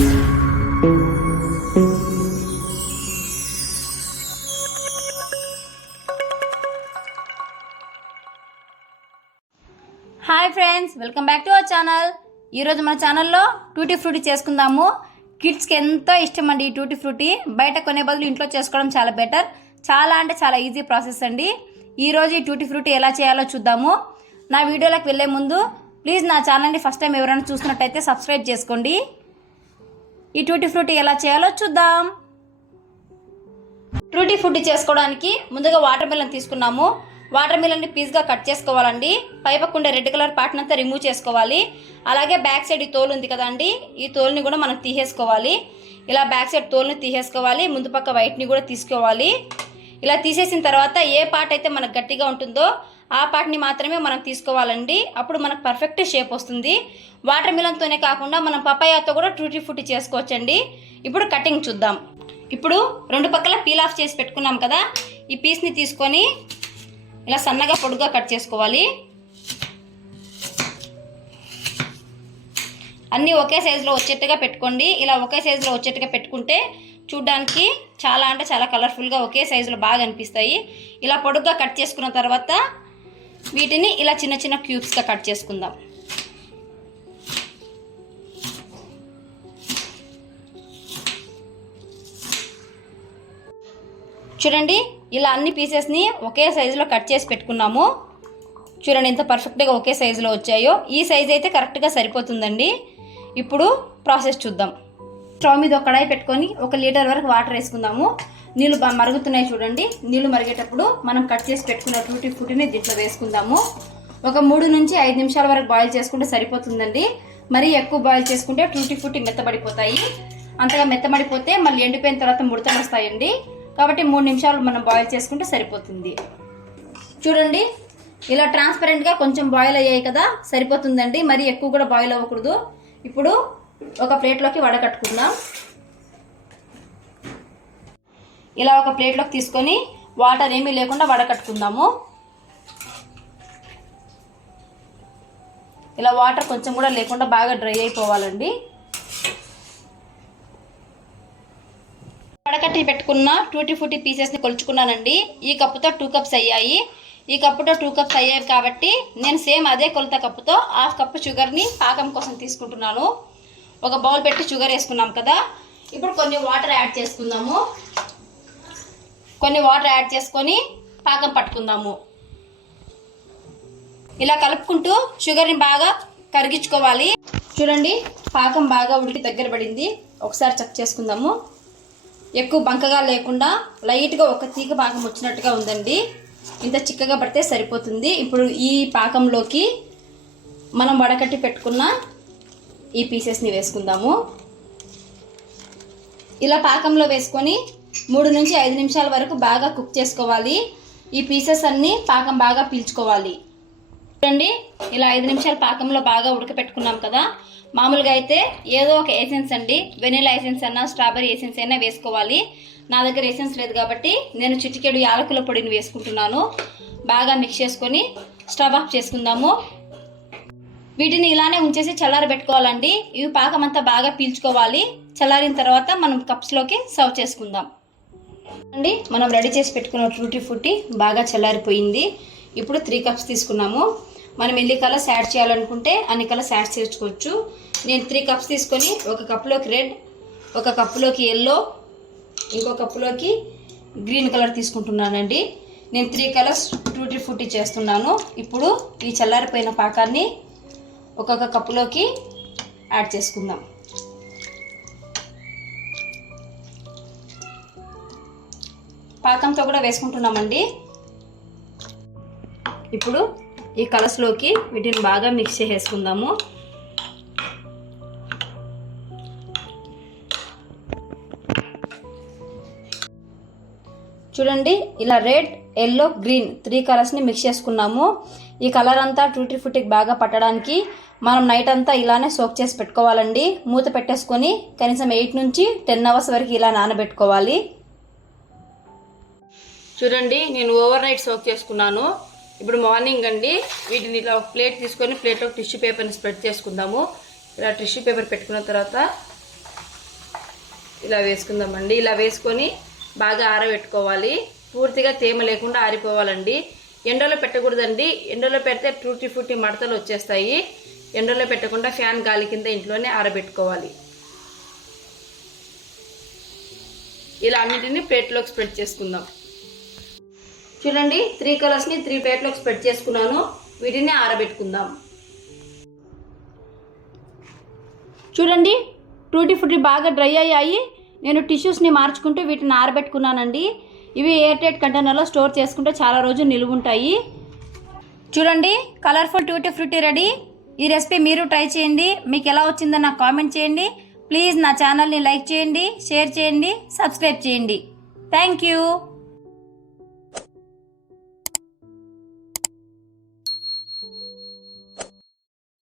Hi friends, welcome back to our channel. ఈరోజు మన ఛానల్లో టూటీ ఫ్రూటీ చేసుకుందాము. కిడ్స్కి ఎంతో ఇష్టం అండి ఈ టూటీ ఫ్రూటీ. బయట కొనే బదులు ఇంట్లో చేసుకోవడం చాలా బెటర్. చాలా అంటే చాలా ఈజీ ప్రాసెస్ అండి. ఈరోజు ఈ టూటీ ఫ్రూటీ ఎలా చేయాలో చూద్దాము. నా వీడియోలోకి వెళ్ళే ముందు ప్లీజ్ నా ఛానల్ని ఫస్ట్ టైం ఎవరైనా చూస్తున్నట్టయితే సబ్స్క్రైబ్ చేసుకోండి. ఈ టూటీ ఫ్రూటీ ఎలా చేయాలో చూద్దాం. టూటీ ఫ్రూటీ చేసుకోవడానికి ముందుగా వాటర్ మిలన్ తీసుకున్నాము. వాటర్ మిలన్ని పీస్గా కట్ చేసుకోవాలండి. పైపక్కుండే రెడ్ కలర్ పార్ట్ని అంతా రిమూవ్ చేసుకోవాలి. అలాగే బ్యాక్ సైడ్ ఈ తోలు ఉంది కదండి, ఈ తోలుని కూడా మనం తీసేసుకోవాలి. ఇలా బ్యాక్ సైడ్ తోలుని తీసేసుకోవాలి. ముందు పక్క వైట్ని కూడా తీసుకోవాలి. ఇలా తీసేసిన తర్వాత ఏ పార్ట్ అయితే మనకు గట్టిగా ఉంటుందో ఆ పార్ట్ని మాత్రమే మనం తీసుకోవాలండి. అప్పుడు మనకు పర్ఫెక్ట్ షేప్ వస్తుంది. వాటర్ మిలన్తోనే కాకుండా మనం పపాయాతో కూడా టూటీ ఫ్రూటీ చేసుకోవచ్చండి. ఇప్పుడు కటింగ్ చూద్దాం. ఇప్పుడు రెండు పక్కల పీల్ ఆఫ్ చేసి పెట్టుకున్నాం కదా, ఈ పీస్ని తీసుకొని ఇలా సన్నగా పొడుగ్గా కట్ చేసుకోవాలి. అన్నీ ఒకే సైజులో వచ్చేట్టుగా పెట్టుకోండి. ఇలా ఒకే సైజులో వచ్చేట్టుగా పెట్టుకుంటే చూడ్డానికి చాలా అంటే చాలా కలర్ఫుల్గా ఒకే సైజులో బాగా అనిపిస్తాయి. ఇలా పొడుగ్గా కట్ చేసుకున్న తర్వాత వీటిని ఇలా చిన్న చిన్న క్యూబ్స్గా కట్ చేసుకుందాం. చూడండి, ఇలా అన్ని పీసెస్ని ఒకే సైజులో కట్ చేసి పెట్టుకున్నాము. చూడండి ఎంత పర్ఫెక్ట్గా ఒకే సైజులో వచ్చాయో. ఈ సైజు అయితే కరెక్ట్గా సరిపోతుందండి. ఇప్పుడు ప్రాసెస్ చూద్దాం. స్టవ్ మీద ఒక కడాయి పెట్టుకొని 1 లీటర్ వరకు వాటర్ వేసుకుందాము. నీళ్ళు మరుగుతున్నాయి చూడండి. నీళ్ళు మరిగేటప్పుడు మనం కట్ చేసి పెట్టుకున్న టూటీ ఫ్రూటీని దీంట్లో వేసుకుందాము. ఒక 3 నుంచి 5 నిమిషాల వరకు బాయిల్ చేసుకుంటే సరిపోతుందండి. మరీ ఎక్కువ బాయిల్ చేసుకుంటే టూటీ ఫ్రూటీ మెత్తబడిపోతాయి. అంతగా మెత్తబడిపోతే మళ్ళీ ఎండిపోయిన తర్వాత ముడతలు వస్తాయండి. కాబట్టి 3 నిమిషాలు మనం బాయిల్ చేసుకుంటే సరిపోతుంది. చూడండి, ఇలా ట్రాన్స్పరెంట్గా కొంచెం బాయిల్ అయ్యాయి కదా, సరిపోతుందండి. మరి ఎక్కువ కూడా బాయిల్ అవ్వకూడదు. ఇప్పుడు ఒక ప్లేట్లోకి వడకట్టుకుందాం. ఇలా ఒక ప్లేట్లోకి తీసుకొని వాటర్ ఏమీ లేకుండా వడకట్టుకుందాము. ఇలా వాటర్ కొంచెం కూడా లేకుండా బాగా డ్రై అయిపోవాలండి. వడకట్టి పెట్టుకున్న టూటీ ఫ్రూటీ పీసెస్ని కొలుచుకున్నానండి. ఈ కప్పుతో 2 కప్స్ అయ్యాయి. ఈ కప్పుతో 2 కప్స్ అయ్యాయి కాబట్టి నేను సేమ్ అదే కొలత కప్పుతో 1/2 కప్పు షుగర్ని పాకం కోసం తీసుకుంటున్నాను. ఒక బౌల్ పెట్టి షుగర్ వేసుకున్నాం కదా, ఇప్పుడు కొన్ని వాటర్ యాడ్ చేసుకుందాము. కొన్ని వాటర్ యాడ్ చేసుకొని పాకం పట్టుకుందాము. ఇలా కలుపుకుంటూ షుగర్ని బాగా కరిగించుకోవాలి. చూడండి, పాకం బాగా ఉడికి దగ్గర పడింది. ఒకసారి చెక్ చేసుకుందాము. ఎక్కువ బంకగా లేకుండా లైట్గా ఒక తీగ పాకం వచ్చినట్టుగా ఉందండి. ఇంత చిక్కగా పడితే సరిపోతుంది. ఇప్పుడు ఈ పాకంలోకి మనం వడకట్టి పెట్టుకున్న ఈ పీసెస్ని వేసుకుందాము. ఇలా పాకంలో వేసుకొని 3 నుంచి 5 నిమిషాల వరకు బాగా కుక్ చేసుకోవాలి. ఈ పీసెస్ అన్నీ పాకం బాగా పీల్చుకోవాలి. చూడండి, ఇలా 5 నిమిషాలు పాకంలో బాగా ఉడకపెట్టుకున్నాం కదా. మామూలుగా అయితే ఏదో ఒక ఎసెన్స్ అండి, వెనిలా ఎసెన్స్ అన్నా స్ట్రాబెరీ ఎసెన్స్ అయినా వేసుకోవాలి. నా దగ్గర ఎసెన్స్ లేదు కాబట్టి నేను చిటికెడు యాలకుల పొడిని వేసుకుంటున్నాను. బాగా మిక్స్ చేసుకొని స్టవ్ ఆఫ్ చేసుకుందాము. వీటిని ఇలానే ఉంచేసి చల్లారబెట్టుకోవాలండి. ఇవి పాకం అంతా బాగా పీల్చుకోవాలి. చల్లారిన తర్వాత మనం కప్స్లోకి సర్వ్ చేసుకుందాం. అండి, మనం రెడీ చేసి పెట్టుకున్న టూటీ ఫ్రూటీ బాగా చల్లారిపోయింది. ఇప్పుడు 3 కప్స్ తీసుకున్నాము. మనం ఎన్ని కలర్స్ యాడ్ చేయాలనుకుంటే అన్ని కలర్స్ యాడ్ చేసుకోవచ్చు. నేను 3 కప్స్ తీసుకొని ఒక కప్లోకి రెడ్, ఒక కప్లోకి ఎల్లో, ఇంకో కప్లోకి గ్రీన్ కలర్ తీసుకుంటున్నానండి. నేను 3 కలర్స్ టూటీ ఫ్రూటీ చేస్తున్నాను. ఇప్పుడు ఈ చల్లారిపోయిన పాకాన్ని ఒక్కొక్క కప్లోకి యాడ్ చేసుకుందాం. పాకంతో కూడా వేసుకుంటున్నామండి. ఇప్పుడు ఈ కలర్స్లోకి వీటిని బాగా మిక్స్ చేసేసుకుందాము. చూడండి, ఇలా రెడ్, ఎల్లో, గ్రీన్ 3 కలర్స్ని మిక్స్ చేసుకున్నాము. ఈ కలర్ అంతా టూటీ ఫ్రూటీకి బాగా పట్టడానికి మనం నైట్ అంతా ఇలానే సోక్ చేసి పెట్టుకోవాలండి. మూత పెట్టేసుకొని కనీసం 8 నుంచి 10 అవర్స్ వరకు ఇలా నానబెట్టుకోవాలి. చూడండి, నేను ఓవర్ నైట్ సోక్ చేసుకున్నాను. ఇప్పుడు మార్నింగ్ అండి వీటిని ఇలా ఒక ప్లేట్ తీసుకొని ప్లేట్లో టిష్యూ పేపర్ని స్ప్రెడ్ చేసుకుందాము. ఇలా టిష్యూ పేపర్ పెట్టుకున్న తర్వాత ఇలా వేసుకుందామండి. ఇలా వేసుకొని బాగా ఆరబెట్టుకోవాలి. పూర్తిగా తేమ లేకుండా ఆరిపోవాలండి. ఎండలో పెట్టకూడదండి. ఎండలో పెడితే టూటీ ఫుటీ మడతలు వచ్చేస్తాయి. ఎండలో పెట్టకుండా ఫ్యాన్ గాలి కింద ఇంట్లోనే ఆరబెట్టుకోవాలి. ఇలా అన్నింటినీ ప్లేట్లోకి స్ప్రెడ్ చేసుకుందాం. చూడండి 3 కలర్స్ని 3 ప్లేట్లోకి స్ప్రెడ్ చేసుకున్నాను. వీటిని ఆరబెట్టుకుందాం. చూడండి టూటీ ఫ్రూటీ బాగా డ్రై అయ్యాయి. నేను టిష్యూస్ని మార్చుకుంటూ వీటిని ఆరబెట్టుకున్నానండి. ఇవి ఎయిర్ టైట్ కంటైనర్లో స్టోర్ చేసుకుంటే చాలా రోజులు నిలువ ఉంటాయి. చూడండి కలర్ఫుల్ టూటీ ఫ్రూటీ రెడీ. ఈ రెసిపీ మీరు ట్రై చేయండి. మీకు ఎలా వచ్చిందో నాకు కామెంట్ చేయండి. ప్లీజ్ నా ఛానల్ని లైక్ చేయండి, షేర్ చేయండి, సబ్స్క్రైబ్ చేయండి. Thank you.